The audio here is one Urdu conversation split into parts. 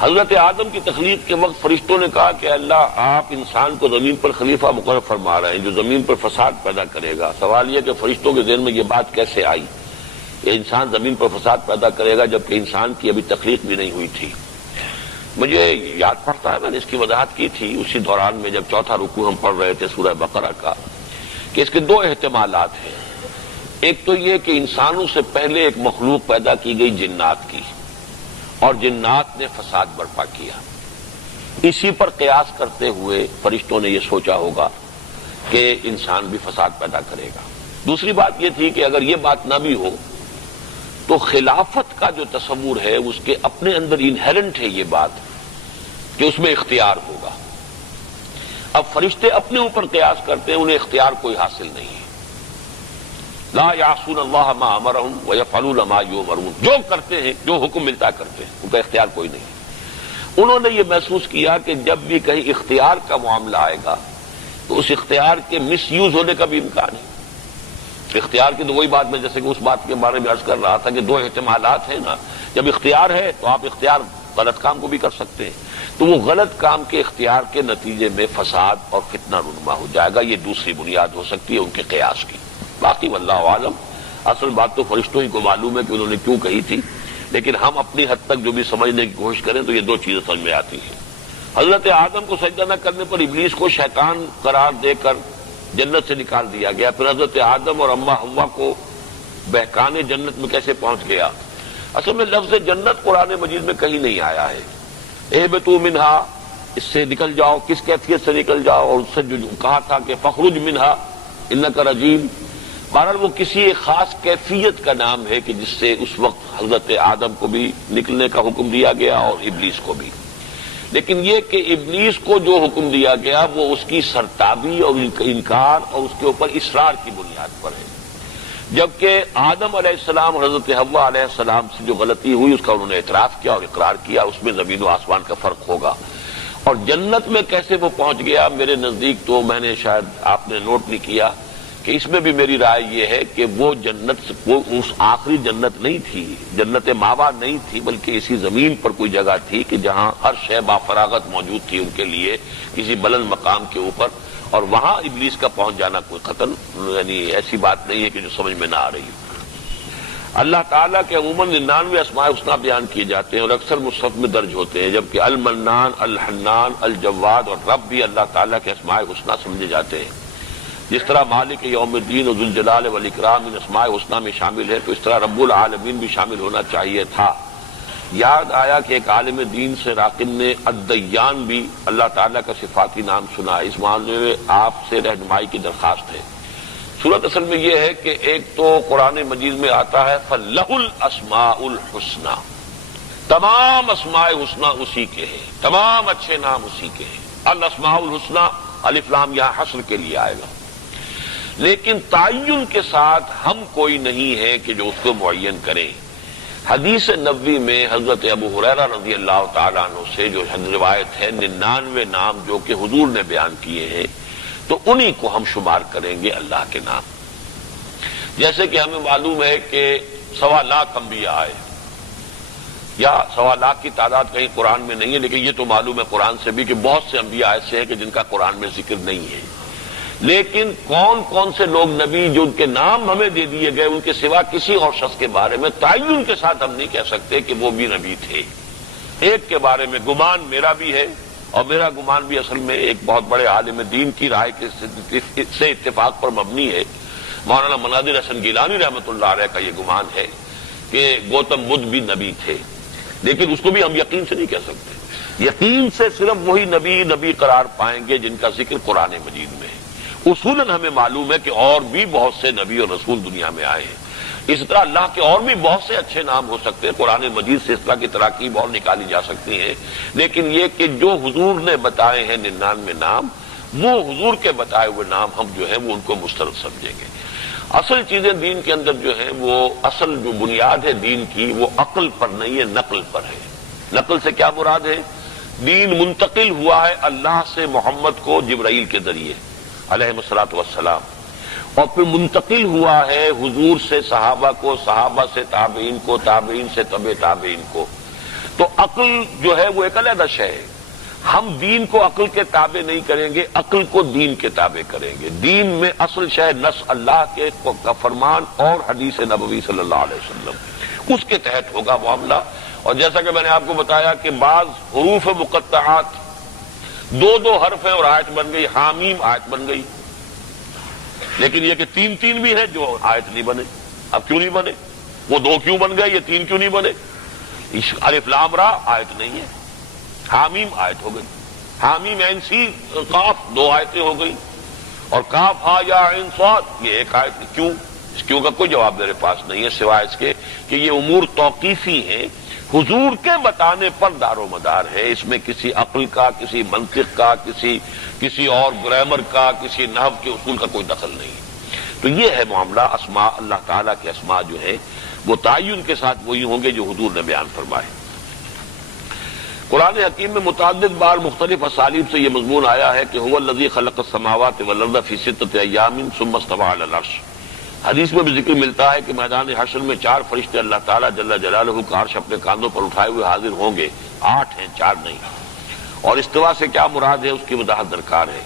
حضرت آدم کی تخلیق کے وقت فرشتوں نے کہا کہ اللہ آپ انسان کو زمین پر خلیفہ مقرر فرما رہے ہیں جو زمین پر فساد پیدا کرے گا۔ سوال یہ کہ فرشتوں کے ذہن میں یہ بات کیسے آئی کہ انسان زمین پر فساد پیدا کرے گا جبکہ انسان کی ابھی تخلیق بھی نہیں ہوئی تھی؟ مجھے یاد پڑتا ہے میں نے اس کی وضاحت کی تھی اسی دوران میں جب چوتھا رکوع ہم پڑھ رہے تھے سورہ بقرہ کا، کہ اس کے دو احتمالات ہیں۔ ایک تو یہ کہ انسانوں سے پہلے ایک مخلوق پیدا کی گئی جنات کی، اور جنات نے فساد برپا کیا، اسی پر قیاس کرتے ہوئے فرشتوں نے یہ سوچا ہوگا کہ انسان بھی فساد پیدا کرے گا۔ دوسری بات یہ تھی کہ اگر یہ بات نہ بھی ہو تو خلافت کا جو تصور ہے اس کے اپنے اندر انہیرنٹ ہے یہ بات کہ اس میں اختیار ہوگا۔ اب فرشتے اپنے اوپر قیاس کرتے ہیں، انہیں اختیار کوئی حاصل نہیں ہے۔ لا یعصون اللہ ما امرہم ویفعلون ما یؤمرون، جو کرتے ہیں جو حکم ملتا کرتے ہیں، ان کا اختیار کوئی نہیں۔ انہوں نے یہ محسوس کیا کہ جب بھی کہیں اختیار کا معاملہ آئے گا تو اس اختیار کے مس یوز ہونے کا بھی امکان ہے۔ اختیار کی تو وہی بات میں جیسے کہ اس بات کے بارے میں عرض کر رہا تھا کہ دو احتمالات ہیں نا، جب اختیار ہے تو آپ اختیار غلط کام کو بھی کر سکتے ہیں، تو وہ غلط کام کے اختیار کے نتیجے میں فساد اور فتنہ رونما ہو جائے گا۔ یہ دوسری بنیاد ہو سکتی ہے ان کے قیاس کی۔ باقی واللہ عالم، اصل بات تو فرشتوں ہی کو معلوم ہے کہ انہوں نے کیوں کہی تھی، لیکن ہم اپنی حد تک جو بھی سمجھنے کی کوشش کریں تو یہ دو چیزیں سمجھ میں آتی ہیں۔ حضرت آدم کو سجدہ نہ کرنے پر ابلیس کو شیطان قرار دے کر جنت سے نکال دیا گیا، پھر حضرت آدم اور اماں حوا کو بہکانے جنت میں کیسے پہنچ گیا؟ اصل میں لفظ جنت قرآن مجید میں کہیں نہیں آیا ہے۔ اہبطوا منہا، اس سے نکل جاؤ، کس کیفیت سے نکل جاؤ، اور اس سے جو کہا تھا کہ فخرج منہا انک رجیم، بہرحال وہ کسی ایک خاص کیفیت کا نام ہے کہ جس سے اس وقت حضرت آدم کو بھی نکلنے کا حکم دیا گیا اور ابلیس کو بھی۔ لیکن یہ کہ ابلیس کو جو حکم دیا گیا وہ اس کی سرتابی اور انکار اور اس کے اوپر اصرار کی بنیاد پر ہے، جبکہ آدم علیہ السلام اور حضرت حوا علیہ السلام سے جو غلطی ہوئی اس کا انہوں نے اعتراف کیا اور اقرار کیا، اس میں زمین و آسمان کا فرق ہوگا۔ اور جنت میں کیسے وہ پہنچ گیا، میرے نزدیک تو میں نے شاید آپ نے نوٹ نہیں کیا کہ اس میں بھی میری رائے یہ ہے کہ وہ جنت وہ اس آخری جنت نہیں تھی، جنت ماوا نہیں تھی، بلکہ اسی زمین پر کوئی جگہ تھی کہ جہاں ہر شے بافراغت موجود تھی ان کے لیے کسی بلند مقام کے اوپر، اور وہاں ابلیس کا پہنچ جانا کوئی قطعاً یعنی ایسی بات نہیں ہے کہ جو سمجھ میں نہ آ رہی ہو۔ اللہ تعالیٰ کے عموماً 99 اسماء حسنی بیان کیے جاتے ہیں اور اکثر مصحف میں درج ہوتے ہیں، جبکہ المنان، الحنان، الجواد اور رب بھی اللہ تعالیٰ کے اسماء حسنی سمجھے جاتے ہیں۔ جس طرح مالک یوم الدین اور ذوالجلال والاکرام ان اسماء حسنی میں شامل ہے، تو اس طرح رب العالمین بھی شامل ہونا چاہیے تھا۔ یاد آیا کہ ایک عالم دین سے راقب نے الدیان بھی اللہ تعالیٰ کا صفاتی نام سنا، اس معاملے میں آپ سے رہنمائی کی درخواست ہے۔ صورت اصل میں یہ ہے کہ ایک تو قرآن مجید میں آتا ہے فَلَهُ الْأَسْمَاءُ الْحُسْنَى، تمام اسماء حسنی اسی کے ہیں، تمام اچھے نام اسی کے ہیں۔ الاسماء الحسنى، الف لام یہاں حصر کے لیے آئے گا، لیکن تعین کے ساتھ ہم کوئی نہیں ہے کہ جو اس کو معین کریں۔ حدیث نبوی میں حضرت ابو ہریرہ رضی اللہ تعالیٰ عنہ سے جو روایت ہے 99 نام جو کہ حضور نے بیان کیے ہیں، تو انہی کو ہم شمار کریں گے اللہ کے نام۔ جیسے کہ ہمیں معلوم ہے کہ 1.25 لاکھ انبیاء آئے، یا 1.25 لاکھ کی تعداد کہیں قرآن میں نہیں ہے، لیکن یہ تو معلوم ہے قرآن سے بھی کہ بہت سے انبیاء ایسے ہیں کہ جن کا قرآن میں ذکر نہیں ہے۔ لیکن کون کون سے لوگ نبی جو ان کے نام ہمیں دے دیے گئے ان کے سوا کسی اور شخص کے بارے میں تعین کے ساتھ ہم نہیں کہہ سکتے کہ وہ بھی نبی تھے۔ ایک کے بارے میں گمان میرا بھی ہے، اور میرا گمان بھی اصل میں ایک بہت بڑے عالم دین کی رائے سے اتفاق پر مبنی ہے۔ مولانا مناظر حسن گیلانی رحمۃ اللہ علیہ کا یہ گمان ہے کہ گوتم بدھ بھی نبی تھے، لیکن اس کو بھی ہم یقین سے نہیں کہہ سکتے۔ یقین سے صرف وہی نبی قرار پائیں گے جن کا ذکر قرآن مجید میں ہے۔ اصولاً ہمیں معلوم ہے کہ اور بھی بہت سے نبی اور رسول دنیا میں آئے ہیں، اس طرح اللہ کے اور بھی بہت سے اچھے نام ہو سکتے ہیں، قرآن مجید سے اس طرح کی تراکیب اور نکالی جا سکتی ہیں، لیکن یہ کہ جو حضور نے بتائے ہیں 99 نام، وہ حضور کے بتائے ہوئے نام ہم جو ہیں وہ ان کو مسترد سمجھیں گے۔ اصل چیزیں دین کے اندر جو ہیں وہ اصل جو بنیاد ہے دین کی وہ عقل پر نہیں ہے، نقل پر ہے۔ نقل سے کیا مراد ہے؟ دین منتقل ہوا ہے اللہ سے محمد کو جبرائیل کے ذریعے علیہ الصلوۃ والسلام، اور پھر منتقل ہوا ہے حضور سے صحابہ کو، صحابہ سے تابعین کو، تابعین سے تبع تابعین کو۔ تو عقل جو ہے وہ ایک علیحدہ شے ہے. ہم دین کو عقل کے تابع نہیں کریں گے، عقل کو دین کے تابع کریں گے. دین میں اصل شے نص اللہ کے کا فرمان اور حدیث نبوی صلی اللہ علیہ وسلم، اس کے تحت ہوگا معاملہ. اور جیسا کہ میں نے آپ کو بتایا کہ بعض حروف مقطعات دو حرف ہیں اور آیت بن گئی، حامیم آیت بن گئی. لیکن یہ کہ تین بھی ہے جو آیت نہیں بنے. اب کیوں نہیں بنے؟ وہ دو کیوں بن گئے، یہ تین کیوں نہیں بنے؟ الف لام را آیت نہیں ہے، حامیم آیت ہو گئی. حامیم عین سی قاف دو آیتیں ہو گئی، اور کاف ہا یا عین صاد یہ ایک آیت. کیوں؟ اس کیوں کا کوئی جواب میرے پاس نہیں ہے سوائے اس کے کہ یہ امور توقیفی ہیں، حضور کے بتانے پر دار و مدار ہے. اس میں کسی عقل کا، کسی منطق کا، کسی اور گرامر کا، کسی نحو کے اصول کا کوئی دخل نہیں. تو یہ ہے معاملہ. اسماء اللہ تعالیٰ کے اسماء جو ہیں وہ تعین کے ساتھ وہی ہوں گے جو حضور نے بیان فرمائے. قرآن حکیم میں متعدد بار مختلف اسالیب سے یہ مضمون آیا ہے کہ هو الذی خلق السماوات والارض فی ستۃ ایام ثم استوى علی العرش. حدیث میں بھی ذکر ملتا ہے کہ میدان حشر میں 4 فرشتے اللہ تعالیٰ جل جلالہ کا عرش اپنے کاندھوں پر اٹھائے ہوئے حاضر ہوں گے. 8 ہیں، 4 نہیں. اور استوا سے کیا مراد ہے اس کی وضاحت درکار ہے.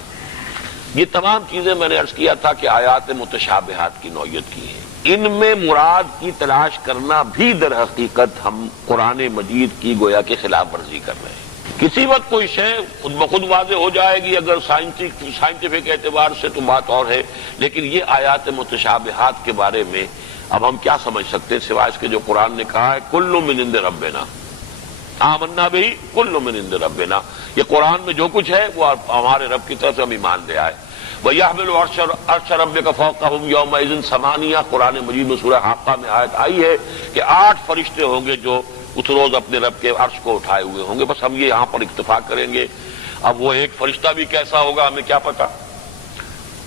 یہ تمام چیزیں میں نے عرض کیا تھا کہ آیات متشابہات کی نوعیت کی ہیں. ان میں مراد کی تلاش کرنا بھی در حقیقت ہم قرآن مجید کی گویا کے خلاف ورزی کر رہے ہیں. کسی وقت کوئی شے خود بخود واضح ہو جائے گی اگر سائنٹیفک اعتبار سے تو بات اور ہے، لیکن یہ آیات متشابہات کے بارے میں اب ہم کیا سمجھ سکتے ہیں سوائے اس کے جو قرآن نے کہا ہے کل من عند ربنا آمنا بہ کل من عند ربنا. یہ قرآن میں جو کچھ ہے وہ ہمارے رب کی طرف سے ہم ایمان لے آئے. وَيَحْمِلُ عَرْشَ رَبِّكَ فَوْقَهُمْ يَوْمَئِذٍ ثَمَانِيَةٌ. قرآن مجید میں سورہ حاقہ میں آیت آئی ہے کہ 8 فرشتے ہوں گے جو اس روز اپنے رب کے عرش کو اٹھائے ہوئے ہوں گے. بس ہم یہ یہاں پر اکتفا کریں گے. اب وہ ایک فرشتہ بھی کیسا ہوگا ہمیں کیا پتا.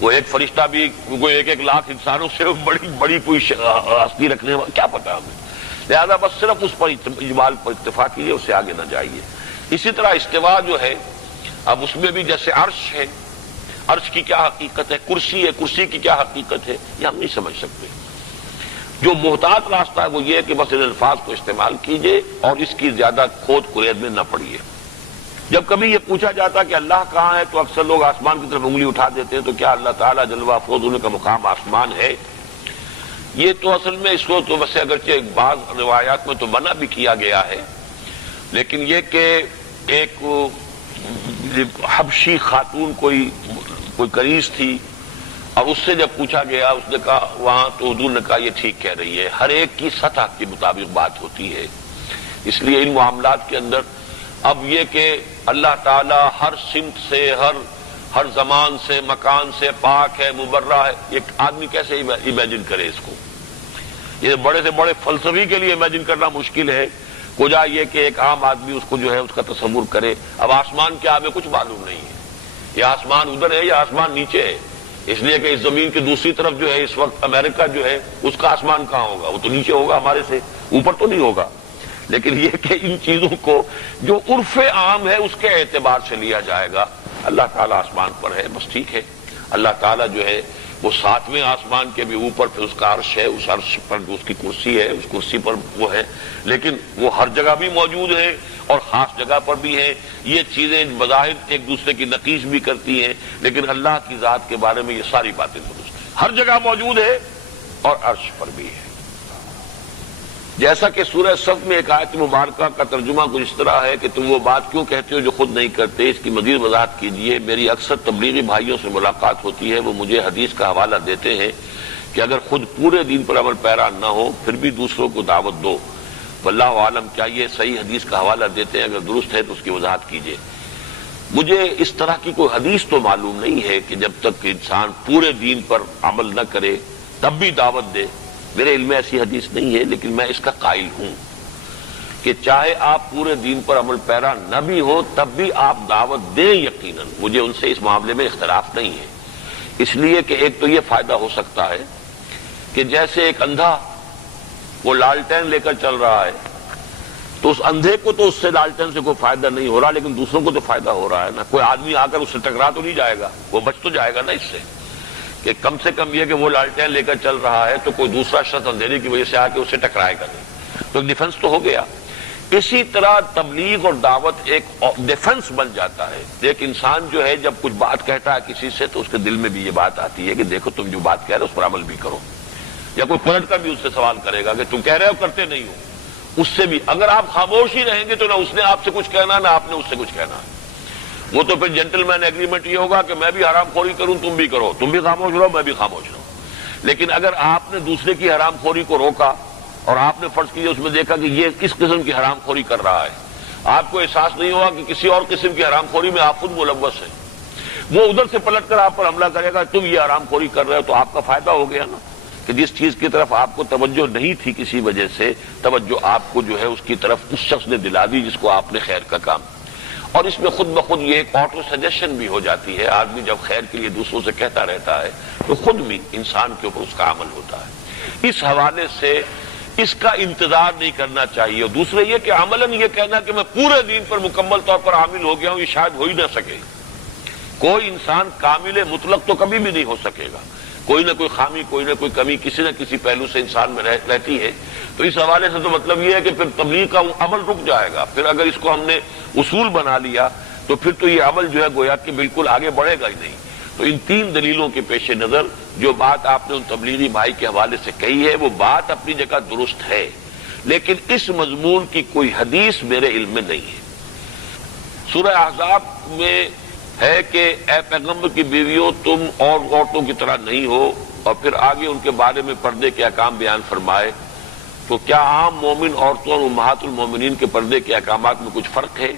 وہ ایک فرشتہ بھی کوئی 1 لاکھ انسانوں سے بڑی کوئی ہستی رکھنے والا کیا پتا ہمیں. لہذا بس صرف اس پر اجمال پر اکتفا کیجیے، اس سے آگے نہ جائیے. اسی طرح استوا جو ہے اب اس میں بھی جیسے عرش ہے، عرش کی کیا حقیقت ہے، کرسی ہے، کرسی کی کیا حقیقت ہے، یہ ہم نہیں سمجھ سکتے. جو محتاط راستہ ہے وہ یہ ہے کہ بس ان الفاظ کو استعمال کیجئے اور اس کی زیادہ کھود کرید میں نہ پڑیے. جب کبھی یہ پوچھا جاتا کہ اللہ کہاں ہے تو اکثر لوگ آسمان کی طرف انگلی اٹھا دیتے ہیں. تو کیا اللہ تعالیٰ جلوہ افروز ہونے کا مقام آسمان ہے؟ یہ تو اصل میں اس کو تو ویسے اگرچہ بعض روایات میں تو منع بھی کیا گیا ہے، لیکن یہ کہ ایک حبشی خاتون کوئی کنیز تھی اور اس سے جب پوچھا گیا اس نے کہا وہاں تو حضور نے کہا یہ ٹھیک کہہ رہی ہے. ہر ایک کی سطح کے مطابق بات ہوتی ہے. اس لیے ان معاملات کے اندر اب یہ کہ اللہ تعالیٰ ہر سمت سے ہر زمان سے مکان سے پاک ہے، مبرہ ہے، ایک آدمی کیسے امیجن کرے اس کو. یہ بڑے سے بڑے فلسفی کے لیے امیجن کرنا مشکل ہے. کجا یہ کہ ایک عام آدمی اس کو جو ہے اس کا تصور کرے. اب آسمان کیا ہمیں کچھ معلوم نہیں ہے. یہ آسمان ادھر ہے یا آسمان نیچے ہے، اس لیے کہ اس زمین کی دوسری طرف جو ہے اس وقت امریکہ جو ہے اس کا آسمان کہاں ہوگا؟ وہ تو نیچے ہوگا، ہمارے سے اوپر تو نہیں ہوگا. لیکن یہ کہ ان چیزوں کو جو عرف عام ہے اس کے اعتبار سے لیا جائے گا. اللہ تعالیٰ آسمان پر ہے، بس ٹھیک ہے. اللہ تعالیٰ جو ہے وہ 7ویں آسمان کے بھی اوپر پھر اس کا عرش ہے، اس عرش پر جو اس کی کرسی ہے اس کرسی پر وہ ہے. لیکن وہ ہر جگہ بھی موجود ہے اور خاص جگہ پر بھی ہے. یہ چیزیں بظاہر ایک دوسرے کی نقیض بھی کرتی ہیں، لیکن اللہ کی ذات کے بارے میں یہ ساری باتیں درست ہیں. ہر جگہ موجود ہے اور عرش پر بھی ہے. جیسا کہ سورہ صف میں ایک آیت مبارکہ کا ترجمہ کچھ اس طرح ہے کہ تم وہ بات کیوں کہتے ہو جو خود نہیں کرتے، اس کی مزید وضاحت کیجیے. میری اکثر تبلیغی بھائیوں سے ملاقات ہوتی ہے، وہ مجھے حدیث کا حوالہ دیتے ہیں کہ اگر خود پورے دین پر عمل پیرا نہ ہو پھر بھی دوسروں کو دعوت دو. واللہ عالم کیا یہ صحیح حدیث کا حوالہ دیتے ہیں؟ اگر درست ہے تو اس کی وضاحت کیجیے. مجھے اس طرح کی کوئی حدیث تو معلوم نہیں ہے کہ جب تک انسان پورے دین پر عمل نہ کرے تب بھی دعوت دے. میرے علم میں ایسی حدیث نہیں ہے، لیکن میں اس کا قائل ہوں کہ چاہے آپ پورے دین پر عمل پیرا نہ بھی ہو تب بھی آپ دعوت دیں. یقیناً مجھے ان سے اس معاملے میں اختلاف نہیں ہے. اس لیے کہ ایک تو یہ فائدہ ہو سکتا ہے کہ جیسے ایک اندھا وہ لالٹین لے کر چل رہا ہے تو اس اندھے کو تو اس سے لالٹین سے کوئی فائدہ نہیں ہو رہا، لیکن دوسروں کو تو فائدہ ہو رہا ہے نا. کوئی آدمی آ کر اس سے ٹکرا تو نہیں جائے گا، وہ بچ تو جائے گا نا اس سے. کہ کم سے کم یہ کہ وہ لالٹین لے کر چل رہا ہے تو کوئی دوسرا شخص اندھیرے کی وجہ سے آ کے اسے ٹکرائے گا نہیں، تو ایک ڈیفنس تو ہو گیا. اسی طرح تبلیغ اور دعوت ایک ڈیفنس بن جاتا ہے. ایک انسان جو ہے جب کچھ بات کہتا ہے کسی سے تو اس کے دل میں بھی یہ بات آتی ہے کہ دیکھو تم جو بات کہہ رہے ہو اس پر عمل بھی کرو. یا کوئی پلٹ کر بھی اس سے سوال کرے گا کہ تم کہہ رہے ہو کرتے نہیں ہو. اس سے بھی اگر آپ خاموش ہی رہیں گے تو نہ اس نے آپ سے کچھ کہنا نہ آپ نے اس سے کچھ کہنا. وہ تو پھر جینٹل مین ایگریمنٹ یہ ہوگا کہ میں بھی حرام خوری کروں تم بھی کرو, تم بھی خاموش رہو میں بھی خاموش رہوں. لیکن اگر آپ نے دوسرے کی حرام خوری کو روکا اور آپ نے فرض کیا اس میں دیکھا کہ یہ کس قسم کی حرام خوری کر رہا ہے, آپ کو احساس نہیں ہوا کہ کسی اور قسم کی حرام خوری میں آپ خود ملوث ہیں, وہ ادھر سے پلٹ کر آپ پر حملہ کرے گا تم یہ حرام خوری کر رہے ہو, تو آپ کا فائدہ ہو گیا نا کہ جس چیز کی طرف آپ کو توجہ نہیں تھی کسی وجہ سے توجہ آپ کو جو ہے اس کی طرف اس شخص نے دلا دی جس کو آپ نے خیر کا کام. اور اس میں خود بخود یہ ایک آٹو سجیشن بھی ہو جاتی ہے. آدمی جب خیر کے لیے دوسروں سے کہتا رہتا ہے تو خود بھی انسان کے اوپر اس کا عمل ہوتا ہے. اس حوالے سے اس کا انتظار نہیں کرنا چاہیے. اور دوسرے یہ کہ عملاً یہ کہنا کہ میں پورے دین پر مکمل طور پر عامل ہو گیا ہوں, یہ شاید ہو ہی نہ سکے. کوئی انسان کامل مطلق تو کبھی بھی نہیں ہو سکے گا. کوئی نہ کوئی خامی کوئی نہ کوئی کمی کسی نہ کسی پہلو سے انسان میں رہتی ہے. تو اس حوالے سے تو مطلب یہ ہے کہ پھر تبلیغ کا عمل رک جائے گا. پھر اگر اس کو ہم نے اصول بنا لیا تو پھر تو یہ عمل جو ہے گویا کہ بالکل آگے بڑھے گا ہی نہیں. تو ان تین دلیلوں کے پیش نظر جو بات آپ نے ان تبلیغی بھائی کے حوالے سے کہی ہے وہ بات اپنی جگہ درست ہے, لیکن اس مضمون کی کوئی حدیث میرے علم میں نہیں ہے. سورہ احزاب میں ہے کہ اے پیغمبر کی بیویوں تم اور عورتوں کی طرح نہیں ہو, اور پھر آگے ان کے بارے میں پردے کے احکام بیان فرمائے. تو کیا عام مومن عورتوں اور امہات المومنین کے پردے کے احکامات میں کچھ فرق ہے؟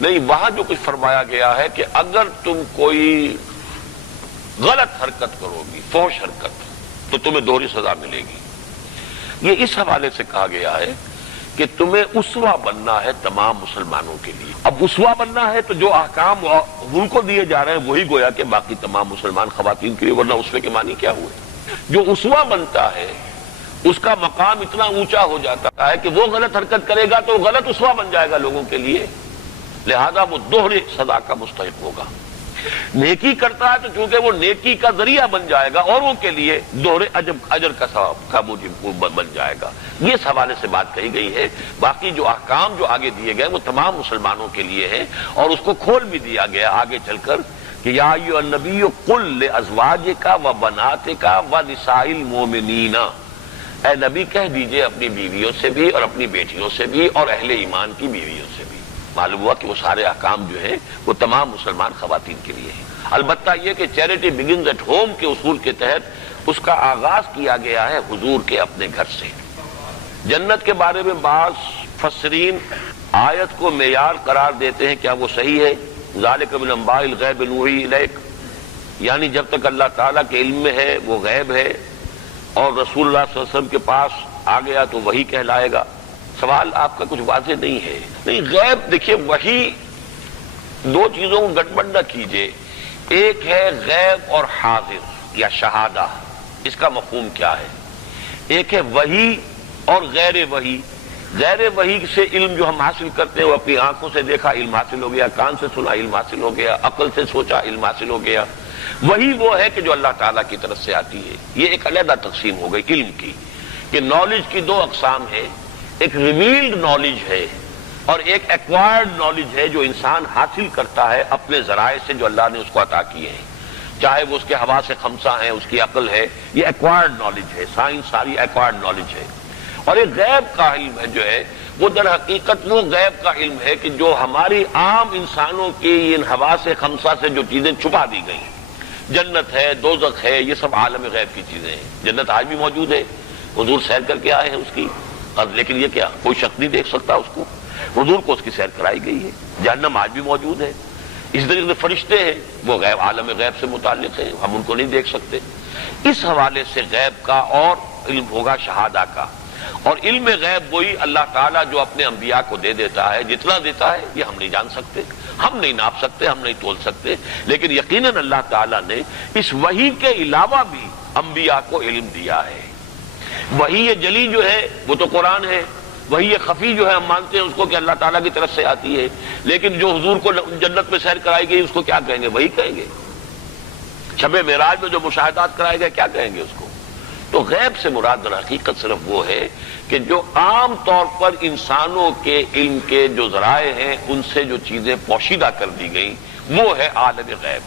نہیں, وہاں جو کچھ فرمایا گیا ہے کہ اگر تم کوئی غلط حرکت کرو گی, فحش حرکت, تو تمہیں دوہری سزا ملے گی. یہ اس حوالے سے کہا گیا ہے کہ تمہیں اسوہ بننا ہے تمام مسلمانوں کے لیے. اب اسوہ بننا ہے تو جو احکام ان کو دیے جا رہے ہیں وہی گویا کہ باقی تمام مسلمان خواتین کے لیے, ورنہ اسوے کے معنی کیا ہوئے؟ جو اسوہ بنتا ہے اس کا مقام اتنا اونچا ہو جاتا ہے کہ وہ غلط حرکت کرے گا تو غلط اسوہ بن جائے گا لوگوں کے لیے, لہذا وہ دوہری سزا کا مستحق ہوگا. نیکی کرتا ہے تو چونکہ وہ نیکی کا ذریعہ بن جائے گا اوروں کے لیے دوہرے اجر کا ثواب کا موجب بن جائے گا. یہ اس حوالے سے بات کہی گئی ہے. باقی جو احکام جو آگے دیے گئے وہ تمام مسلمانوں کے لیے ہیں, اور اس کو کھول بھی دیا گیا آگے چل کر کہ یا ایھا النبی قل لازواجک و بناتک و نساء المؤمنین, اے نبی کہہ دیجئے اپنی بیویوں سے بھی اور اپنی بیٹیوں سے بھی اور اہل ایمان کی بیویوں سے بھی. معلوم ہوا کہ وہ سارے احکام جو ہیں وہ تمام مسلمان خواتین کے لیے ہیں. البتہ یہ کہ چیریٹی بگنز ایٹ ہوم کے اصول کے تحت اس کا آغاز کیا گیا ہے حضور کے اپنے گھر سے. جنت کے بارے میں بعض مفسرین آیت کو معیار قرار دیتے ہیں, کیا وہ صحیح ہے؟ ذالک من انباء الغیب نوحی الیک, یعنی جب تک اللہ تعالیٰ کے علم میں ہے وہ غیب ہے, اور رسول اللہ صلی اللہ علیہ وسلم کے پاس آ گیا تو وہی کہلائے گا. سوال آپ کا کچھ واضح نہیں ہے. نہیں, غیب دیکھیے وہی دو چیزوں کو گڑبڑ نہ کیجئے. ایک ہے غیب اور حاضر یا شہادہ, اس کا مفہوم کیا ہے؟ ایک ہے وحی اور غیر وحی. غیر وحی سے علم جو ہم حاصل کرتے ہیں وہ اپنی آنکھوں سے دیکھا علم حاصل ہو گیا, کان سے سنا علم حاصل ہو گیا, عقل سے سوچا علم حاصل ہو گیا. وہی وہ ہے کہ جو اللہ تعالیٰ کی طرف سے آتی ہے. یہ ایک علیحدہ تقسیم ہو گئی علم کی کہ نالج کی دو اقسام ہیں, ایک ریویلڈ نالج ہے اور ایک ایکوائرڈ نالج ہے جو انسان حاصل کرتا ہے اپنے ذرائع سے جو اللہ نے اس کو عطا کیے ہیں, چاہے وہ اس کے حواس خمسہ ہیں, اس کی عقل ہے, یہ ایکوائرڈ نالج ہے. سائنس ساری ایکوائرڈ نالج ہے. اور ایک غیب کا علم ہے جو ہے وہ در حقیقت وہ غیب کا علم ہے کہ جو ہماری عام انسانوں کی ان حواس خمسہ سے جو چیزیں چھپا دی گئی. جنت ہے, دوزخ ہے, یہ سب عالم غیب کی چیزیں ہیں. جنت آج بھی موجود ہے, حضور سیر کر کے آئے ہیں اس کی, لیکن یہ کیا کوئی شخص نہیں دیکھ سکتا اس کو, حضور کو اس کی سیر کرائی گئی ہے. جہنم آج بھی موجود ہے. اس طریقے سے فرشتے ہیں وہ غیب عالم غیب سے متعلق ہیں, ہم ان کو نہیں دیکھ سکتے. اس حوالے سے غیب کا اور علم ہوگا شہادہ کا. اور علم غیب وہی اللہ تعالیٰ جو اپنے انبیاء کو دے دیتا ہے, جتنا دیتا ہے یہ ہم نہیں جان سکتے, ہم نہیں ناپ سکتے, ہم نہیں تول سکتے. لیکن یقیناً اللہ تعالیٰ نے اس وحی کے علاوہ بھی انبیاء کو علم دیا ہے. وحی یہ جلی جو ہے وہ تو قرآن ہے, وحی یہ خفی جو ہے ہم مانتے ہیں اس کو کہ اللہ تعالیٰ کی طرف سے آتی ہے. لیکن جو حضور کو جنت میں سیر کرائی گئی اس کو کیا کہیں گے؟ وحی کہیں گے. شب معراج میں جو مشاہدات کرائے گئے کیا کہیں گے اس کو؟ تو غیب سے مراد در حقیقت صرف وہ ہے کہ جو عام طور پر انسانوں کے علم کے جو ذرائع ہیں ان سے جو چیزیں پوشیدہ کر دی گئیں وہ ہے عالم غیب۔